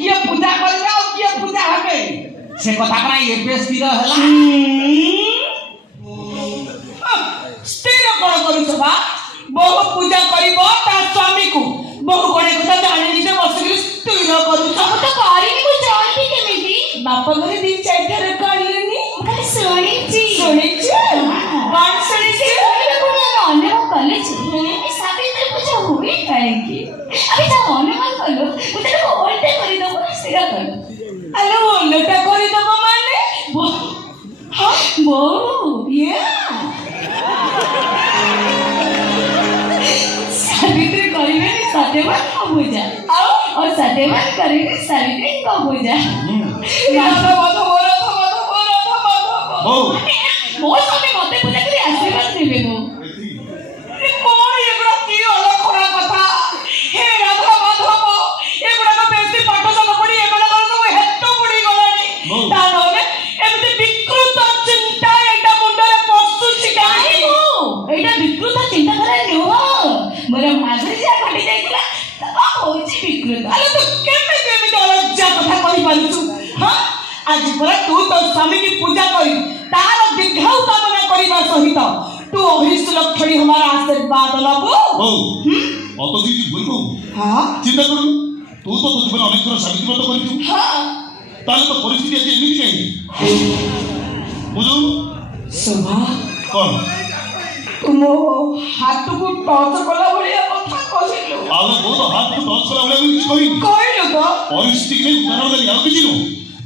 किए पूजा करबे और किए पूजा हबे से कथा करा एबे स्थिर हला स्थिर कोन करू बा बहु पूजा करिवो ता स्वामी को बहु कोने कथा जानि निसे बसगिल स्थिर करू सब तो करिनी को जानती केमिति बाप घरे दिन चाइटर करलेनी खाली सुनिची कौन सुनिची अन्य कॉलेज में सावित्री पूजा हुई काहेकि अभी ता अनुमान कलो उते को ओल्टे करि दबो स्थिर कर अरे ओल्टा करि दबो माने हां बो ये सावित्री करिवे सत्यवान को पूजा और सत्यवान करिवे सावित्री को पूजा राधा माधव हो मोर साथे मते पूजा करी आशीर्वाद देबे गो कोन एगुडा की अलखरा कथा हे राधा माधव एगुडा को बेसी पाठ न पड़ी एमला को सब हेत पड़ी गलानी ता नले एमते विकृत चिंता एटा मुंडरे पसु छिकाई हो एटा विकृत चिंता करे नो मोर माधुरी जा घटी जाइला तबा होची विकृत अले तू केमे अलज्जा कथा कहि पालुछु हां आज पर तू तो स्वामी की पूजा करी तार दीर्घायु कामना करिबा सहित तू अभिष्ट लक्षणी हमारा आशीर्वाद लबो অত কিছু বলবো हां চিন্তা করুন তু তো তোর জীবনে অনেক ধর সাবিত্রী ব্রত করিছু हां তাহলে তো পরিস্থিতি আছে এমনি কাই বুঝু শোভা কোন तुम हाथ को टच कला बलिया कथा कहिलु আলো বহুত হাত তো টচ করা বলে কিছু কইনি কইলু তো পরিস্থিতি নেই উদাহরণ দেই আর কিছু না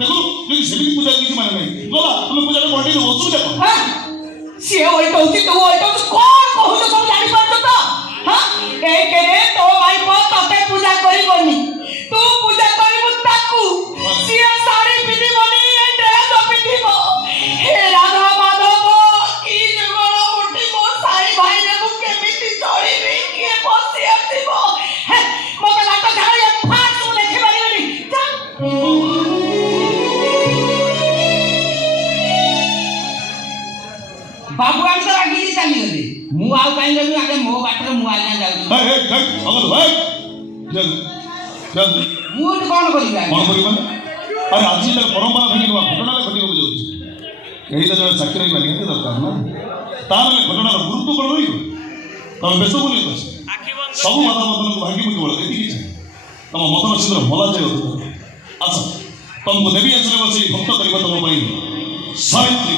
দেখো যদি সেদিন পূজা কিছু মানে নাই গলা তুমি পূজাটা কন্টিনিউ অসুবিধা কর हां से ओइटा होती तो ओइटा कोन कहू तो सब जानि पारतो तो हां ए केरे तो भाई को तते पूजा करिबोनी तू पूजा करिबु ताकू सिया साड़ी पिदी बनी ए ड्रेस पिदीबो हे राधा माधव की जगह उठी मो साई भाई ने को केमिति चढ़ीबी के बसी आसीबो हे मते लाट झाड़ी फाट तू देखि पारिबनी जा बाबू आम तो आगे चली गले मु आउ काई गली आगे मो बाटर मु आगे जाउ हे हे हे अगर भाई चल चल मु कोन करिबा कोन करिबा अरे आज तक परंपरा भाई नुआ घटना घटी को जाउछ एही तो जण साक्षी रही माने दरकार ना तार घटनार गुरुत्व कोन रही तम बेसो बोली बस सब माता मदन को भागी मुझे बोल एती किछ तम मदन सुंदर भला जाय अच्छा तुमको देवी असले बसे भक्त करिबा तम पई सावित्री